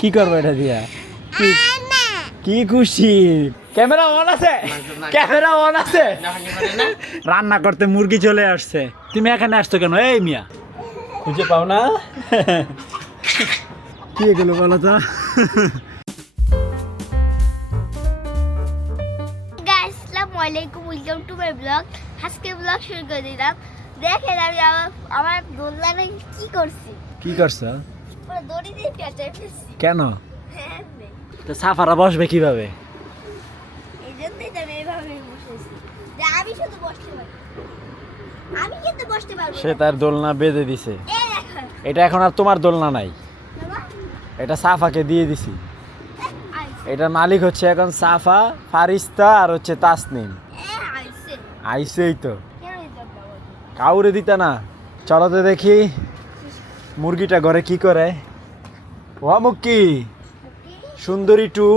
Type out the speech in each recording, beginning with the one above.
কি করব এটা দিয়া? কি খুশি? ক্যামেরা অন আছে? ক্যামেরা অন আছে? রান্না করতে মুরগি চলে আসছে। তুমি এখানে আসছো কেন? এই মিয়া। খুঁজে পাও না? কি এগুলো বলো তো? আসসালামু আলাইকুম। ওয়েলকাম টু মাই ব্লগ আজকে ব্লগ শুরু করে দিলাম। দেখেন আমি আমার আমার দোলনাটা কি করছি? কি করছ? কেন? হ্যাঁ তো সাফারা বসবে কীভাবে? সে তার দোলনা বেঁধে দিছে। এটা এখন আর তোমার দোলনা নাই। এটা সাফাকে দিয়ে দিছি। এটার মালিক হচ্ছে এখন সাফা ফারিস্তা আর হচ্ছে তাসনিম। আইসেই তো। কাউরে দিতে না। চলো তো দেখি। মুরগিটা ঘরে কি করে? ও মুক্কি সুন্দরী টু।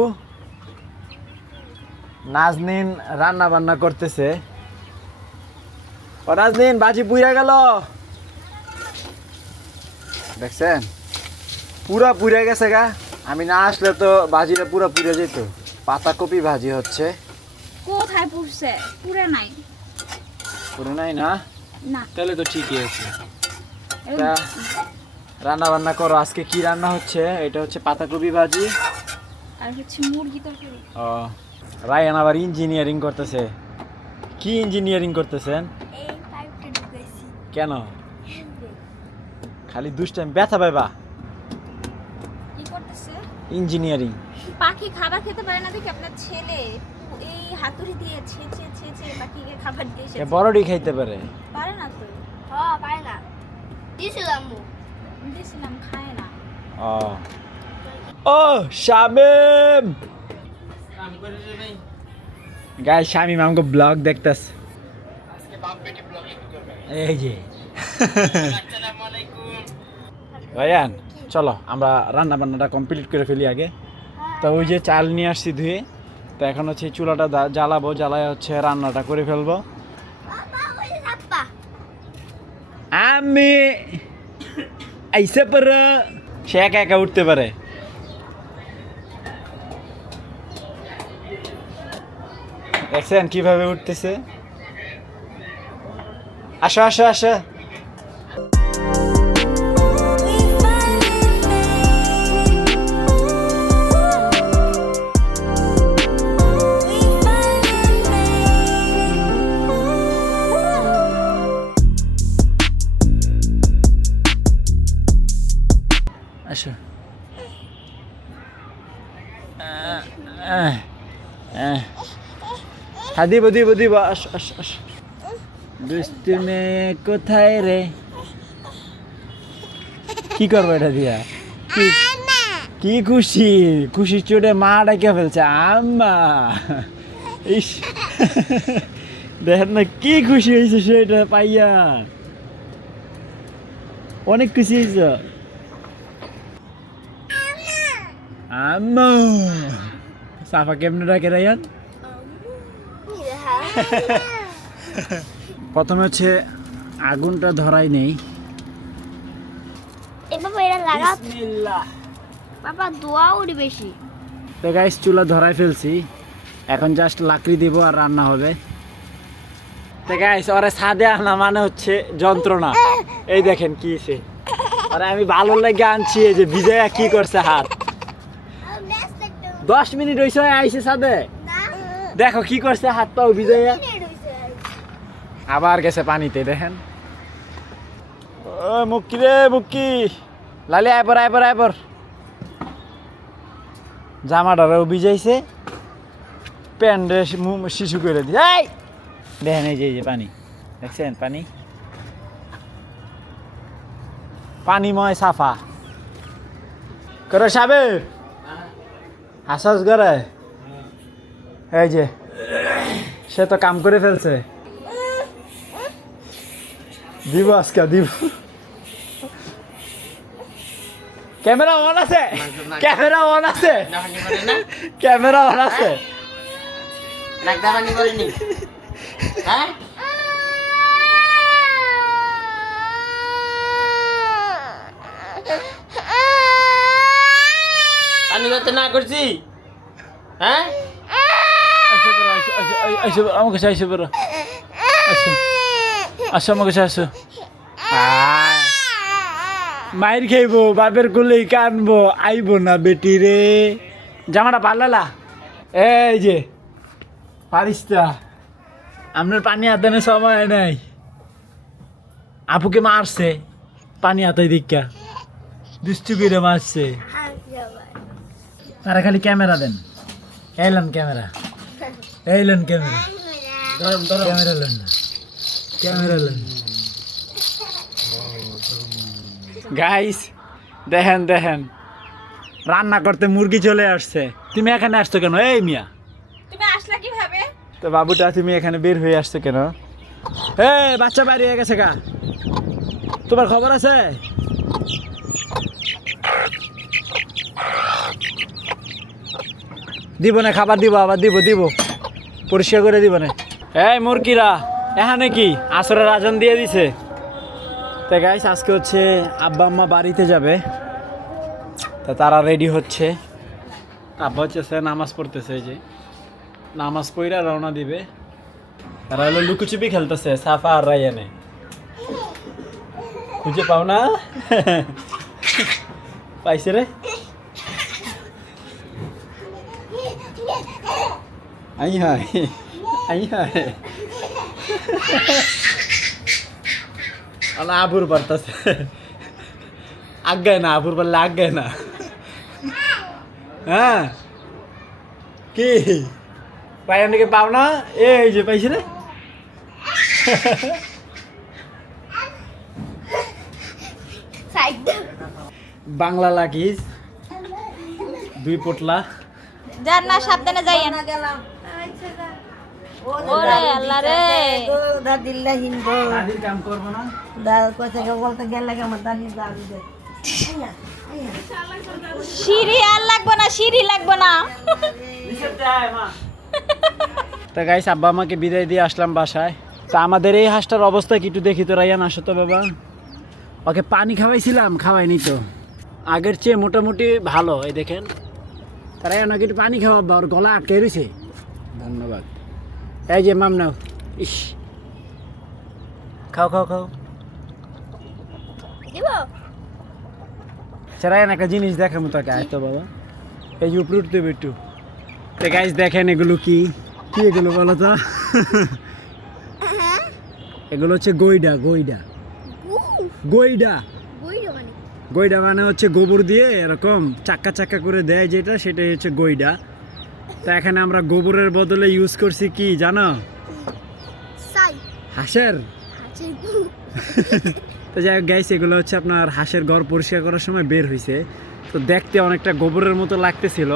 নাজনিন রান্না বান্না করতেছে। ও নাজনিন বাজি পুইরা গেল। দেখছেন? পুরা পুড়ে গেছে গা। আমি না আসলে তো বাজিটা পুরা পুড়ে যেত। পাতাকপি ভাজি হচ্ছে। কোথায় পুষছে? পুরে নাই। পুরো নাই না? না। তাহলে তো ঠিকই আছে। রান্না বান্না করো। আজকে কি রান্না হচ্ছে? এটা হচ্ছে পাতাকপি ভাজি। আর হচ্ছে মুরগি তরকারি। ও রায়ান আবার ইঞ্জিনিয়ারিং করতেছে। কি ইঞ্জিনিয়ারিং করতেছেন? কেন? খালি দুষ্টাইম ব্যথা পাইবা। কি করতেছে? ইঞ্জিনিয়ারিং। পাখি খাবার খেতে পারে না দেখি আপনার ছেলে এই হাতুড়ি দিয়ে ছেঁচে ছেঁচে পাখিকে খাবার দিয়ে বড়ডি খাইতে পারে। পারে না তো? হ্যাঁ পারে না। দিয়েছিলাম। মু খায় না ও শামিম! গাই শামিম আমাকে ব্লগ দেখতাস এই যে। ভাইয়ান চলো আমরা রান্না বান্নাটা কমপ্লিট করে ফেলি আগে। তো ওই যে চাল নিয়ে আসছি ধুয়ে। তো এখন হচ্ছে চুলাটা জ্বালাবো জ্বালায় হচ্ছে রান্নাটা করে ফেলব। আমি আইসে পারে। সে একা একা উঠতে পারে। দেখছেন কীভাবে উঠতেছে? আসো আসো আসো। আসো হ্যাঁ দিব দিব দিব, আস আস আস। দুষ্টু মেয়ে কোথায় রে? কি করব এটা দিয়া? কি কি খুশি? খুশি চোটে মা ডাকে ফেলছে, আম্মা। ইস। দেখেন না, কি খুশি হয়েছে সেটা পাইয়া। অনেক খুশি হয়েছে? আম্মা সাফা কেমনে ডাকে রায়ান প্রথমে হচ্ছে আগুনটা ধরাই নেই এ বাবা এটা লাগা বাবা দোয়া উড়ি বেশি তো গাইস চুলা ধরাই ফেলছি। এখন জাস্ট লাকড়ি দিব আর রান্না হবে। তো গাইস ওরে ছাদে আনা মানে হচ্ছে যন্ত্রণা। এই দেখেন কি সে। আরে আমি ভালো লেগে আনছি এই যে বিজয়া কি করছে হাত। দশ মিনিট হয়েছে আইসে ছাদে। দেখো কি করছে হাত পাও বিজয়া আবার গেছে পানিতে দেখেন। ও মুক্কি রে মুক্কি। লালি আইপর আইপর আইপর জামাটারও ভিজাইছে। প্যান্টে শিশু করে দিয়ে এই! দেখেন এই যে এই যে পানি। দেখছেন পানি? পানিময় সাফা। করে সাবে হাসাস করে এই যে, সে তো কাম করে ফেলছে। দিব আজকে, দিব। ক্যামেরা অন আছে? ক্যামেরা অন আছে? ক্যামেরা অন আছে? হ্যাঁ? পানি যাতে না করছি। হ্যাঁ? আমার কাছে আইসো আইসো আসো আমার কাছে আসো মায়ের খাইবো, বাপের কোলেই কানবো, আইব না বেটি রে। জামাটা পাল্লালা এই যে পারিসটা আপনার পানি হাতানোর সময় নাই। আপুকে মারছে, পানি হাতাই দীক্ষা দুষ্টু করে মারছে। তারা খালি ক্যামেরা দেন। এলেন ক্যামেরা। এলেন ক্যামেরা। ক্যামেরা লেন না। ক্যামেরা লেন। গাইস দেখেন দেখেন। রান্না করতে মুরগি চলে আসছে। তুমি এখানে আসছো কেন? এই মিয়া। তুমি আসলা কীভাবে? তো বাবুটা তুমি এখানে বের হয়ে আসছো কেন? এ বাচ্চা বাইরে হয়ে গেছে গা। তোমার খবর আছে? দিব না খাবার দিব, আবার দিব দিব। পরিষ্কার করে দিব না এই মুরগিরা, এখানে কি? আসরের রাজন দিয়ে দিছে। তো গাইস আজকে হচ্ছে আব্বা আম্মা বাড়িতে যাবে। তা তারা রেডি হচ্ছে। আব্বা হচ্ছে সে নামাজ পড়তেছে এই যে। নামাজ পড়া রওনা দিবে। তারা হলো লুকোচুপি খেলতেছে, সাফা আর রায়ানে। খুঁজে পাও না? পাইছে রে? আই হাই আই হাই আলা আবুর পারতাছে আজ্ঞায় না আবুর পারলে আজ্ঞায় না হ্যাঁ কি পাইয়ানকে পাও না এই যে পাইছে রে সাইড বাংলা লাগিস দুই পোটলা যার না সাবধানে যাই ওরে আল্লাহ রে দাদির কাম করব না সিঁড়ি আর লাগবো না সিঁড়ি লাগবো না। তা গাইস আব্বা আমাকে বিদায় দিয়ে আসলাম বাসায়। তা আমাদের এই হাঁসটার অবস্থা কি একটু দেখি তো রাইয়ান আসো তো বাবা। ওকে পানি খাওয়াইছিলাম খাওয়াইনি তো। আগের চেয়ে মোটামুটি ভালো এই দেখেন। তারা ওনাকে একটু পানি খাওয়াবা ওর গলা আটকে রয়েছে ধন্যবাদ। এই যে মাম নাও। ইস। খাও খাও খাও। দিব? সেরাইন একটা জিনিস দেখার মতো আয় তো বাবা। এই যে উপরে উঠতে একটু। তো গাইস দেখেন এগুলো কি? কি এগুলো বলো তো? এগুলো হচ্ছে গইডা গইডা। গইডা মানে? গইডা মানে হচ্ছে গোবর দিয়ে এরকম চাক্কা চাক্কা করে দেয় যেটা সেটাই হচ্ছে গইডা। তা এখানে আমরা গোবরের বদলে ইউজ করছি কি জানো? হাঁসের? তো যাই হোক গাইস এগুলো হচ্ছে আপনার হাঁসের ঘর পরিষ্কার করার সময় বের হয়েছে তো দেখতে অনেকটা গোবরের মতো লাগতেছিল।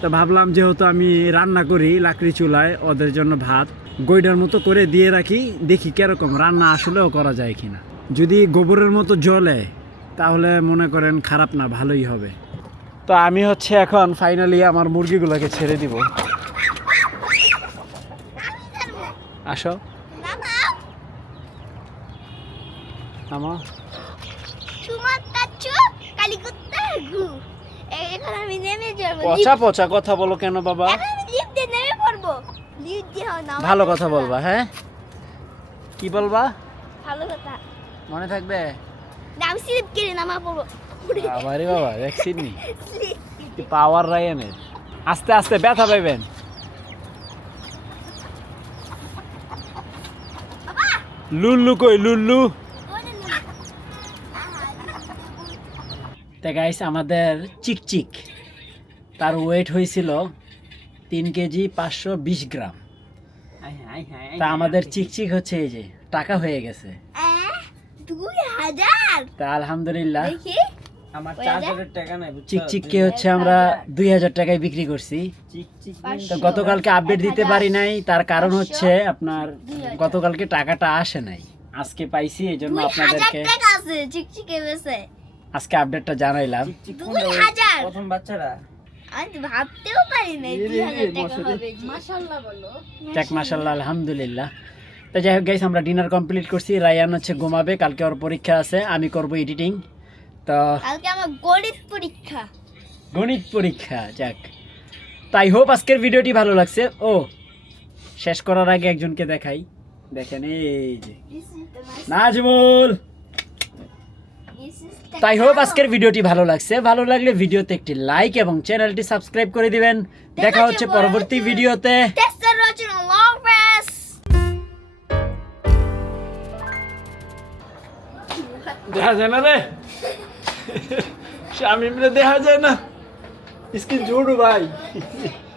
তো ভাবলাম যেহেতু আমি রান্না করি লাকড়ি চুলায় ওদের জন্য ভাত গইডার মতো করে দিয়ে রাখি দেখি কীরকম রান্না আসলেও করা যায় কিনা। যদি গোবরের মতো জ্বলে তাহলে মনে করেন খারাপ না ভালোই হবে। তো আমি হচ্ছে এখন ফাইনালি আমার মুরগিগুলোকে ছেড়ে দিব। আসো। নেমে পচা পচা কথা বলো কেন বাবা? নেমে নামা ভালো কথা বলবা হ্যাঁ? কি বলবা? ভালো কথা। মনে থাকবে? না আমি স্লিপ কেড়ে নামা পড়ব বাবারে বাবা দেখছিস নি পাওয়ার রায়ানের আস্তে আস্তে ব্যথা পাইবেন। লুল্লু কই লুল্লু? তা গাইস আমাদের চিকচিক। তার ওয়েট হয়েছিল তিন কেজি পাঁচশো বিশ গ্রাম। তা আমাদের চিকচিক হচ্ছে এই যে টাকা হয়ে গেছে। দুই হাজার? তা আলহামদুলিল্লাহ। আমার ওই চার্জারের টাকা নাই বুঝছ? চিকচিককে হচ্ছে আমরা দুই হাজার টাকায় বিক্রি করছি। তো গতকালকে আপডেট দিতে পারি নাই তার কারণ হচ্ছে আপনার গতকালকে টাকাটা আসে নাই। আজকে পাইছি এই জন্য আপনাদেরকে টাকা চিকচিকে বেছে আজকে আপডেটটা জানাইলাম। চিকচিক দুই কোনটা? ওই হাজার। প্রথম বাচ্চারা? আমি ভাবতেও পারি নাই দুই হাজার টাকা হবে মাশাআল্লাহ বলো। যাক মাসাল্লাহ আলহামদুলিল্লাহ। তো যাই হোক গাইস আমরা ডিনার কমপ্লিট করছি। রায়ান হচ্ছে ঘুমাবে কালকে ওর পরীক্ষা আছে আমি করব এডিটিং তো কালকে আমার গণিত পরীক্ষা। গণিত পরীক্ষা যাক। তাই হোপ আজকের ভিডিওটি ভালো লাগছে। ও শেষ করার আগে একজনকে দেখাই। দেখেন এই যে। নাজমুল! তাই হোপ আজকের ভিডিওটি ভালো লাগছে। ভালো লাগলে ভিডিওতে একটি লাইক এবং চ্যানেলটি সাবস্ক্রাইব করে দিবেন। দেখা হচ্ছে পরবর্তী ভিডিওতে. দেখা যায় না রে। শামিম রে দেখা যায় না इसकी झूठ भाई